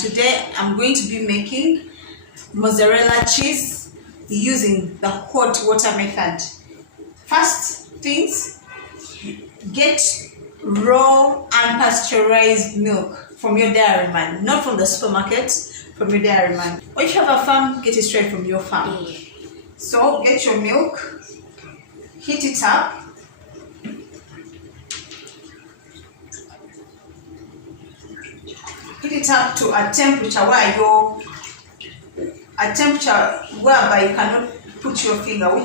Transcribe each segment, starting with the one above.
today I'm going to be making mozzarella cheese using the hot water method. First things, get raw unpasteurized milk from your dairy man, not from the supermarket, from your dairy man. Or if you have a farm, get it straight from your farm. So get your milk, heat it up. Heat it up to a temperature whereby you cannot put your finger.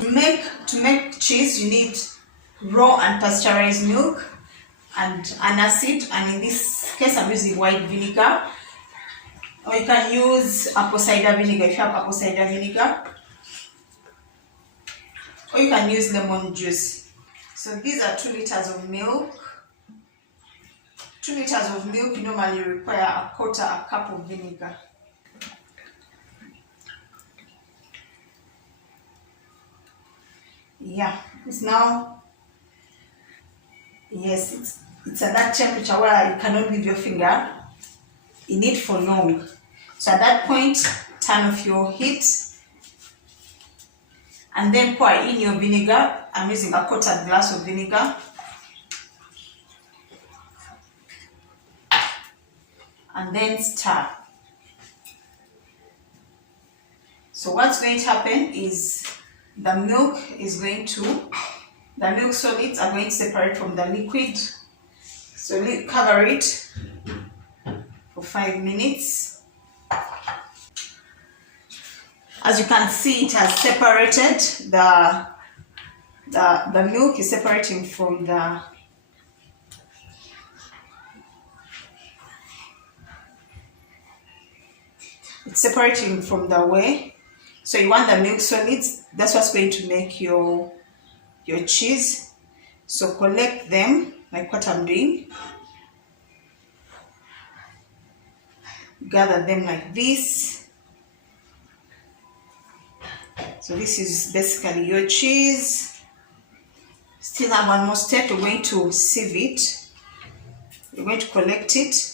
To make cheese, you need raw unpasteurized milk and an acid, and in this case I'm using white vinegar, or you can use apple cider vinegar if you have apple cider vinegar, or you can use lemon juice. So these are 2 liters of milk. 2 liters of milk, you normally require a quarter a cup of vinegar. Yeah, it's now, yes, it's at that temperature where you cannot leave your finger in it for long. So at that point, turn off your heat and then pour in your vinegar. I'm using a quarter glass of vinegar. And then stir. So what's going to happen is the milk solids are going to separate from the liquid. So cover it for 5 minutes. As you can see, it has separated. The milk is separating from the whey. So you want the milk solids. That's what's going to make your cheese. So collect them like what I'm doing. Gather them like this. So this is basically your cheese. Still have one more step. We're going to sieve it. We're going to collect it.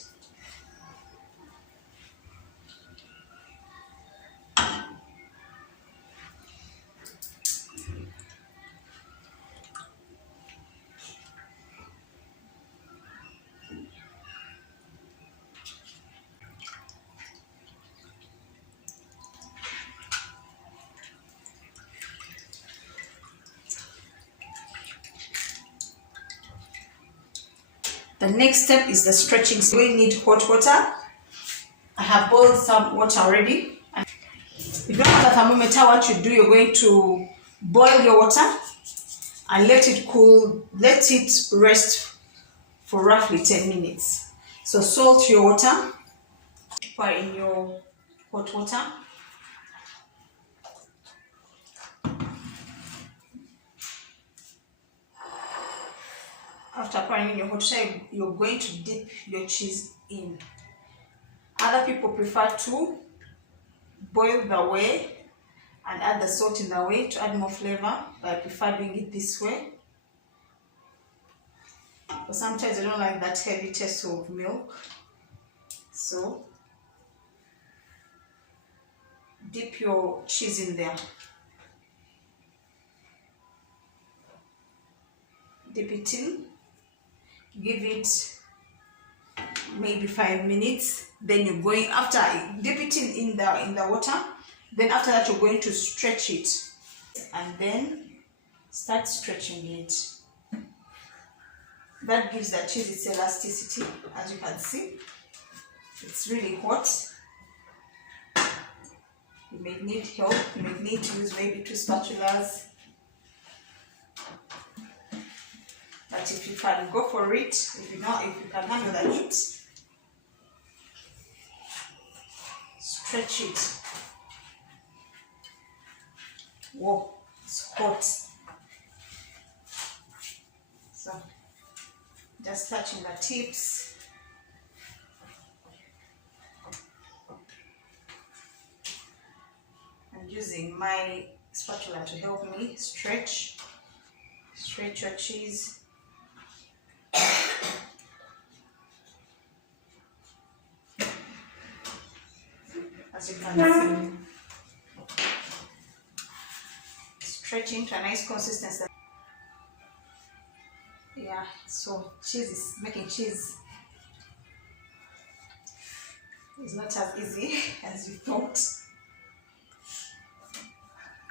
The next step is the stretching. So we need hot water. I have boiled some water already. If you don't have a thermometer, what you do, you're going to boil your water and let it cool, let it rest for roughly 10 minutes. So salt your water, pour in your hot water. After pouring in your hot water, you're going to dip your cheese in. Other people prefer to boil the whey and add the salt in the whey to add more flavor, but I prefer doing it this way. But sometimes I don't like that heavy taste of milk. So dip your cheese in there. Dip it in. Give it maybe 5 minutes. Then you're going, after dip it in the water, then after that you're going to stretch it and then start stretching it. That gives the cheese its elasticity. As you can see, it's really hot. You may need help. You may need to use maybe 2 spatulas. But if you can go for it, if you can handle the heat, stretch it. Whoa, it's hot. So just touching the tips. I'm using my spatula to help me stretch your cheese. as you can see. Stretching to a nice consistency. Yeah, so cheese is making cheese. It's not as easy as you thought,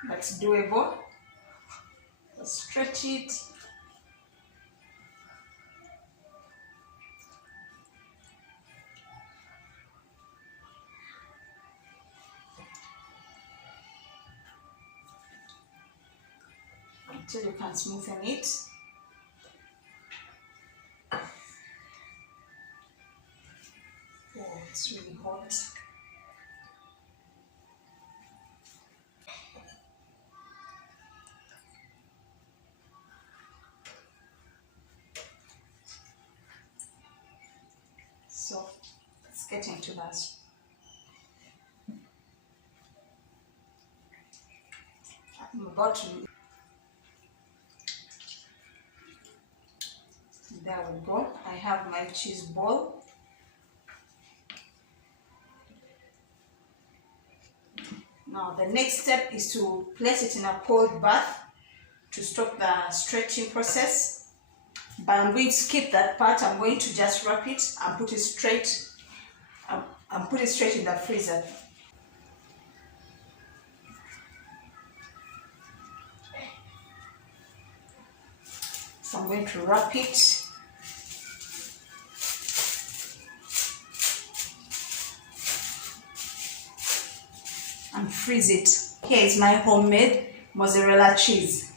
but it's doable. Just stretch it. Until you can smoothen it. Oh, it's really hot. So let's get into that. I'm about to. There we go. I have my cheese ball. Now the next step is to place it in a cold bath to stop the stretching process. But I'm going to skip that part. I'm going to just wrap it and put it straight in the freezer. So I'm going to wrap it. And freeze it. Here is my homemade mozzarella cheese.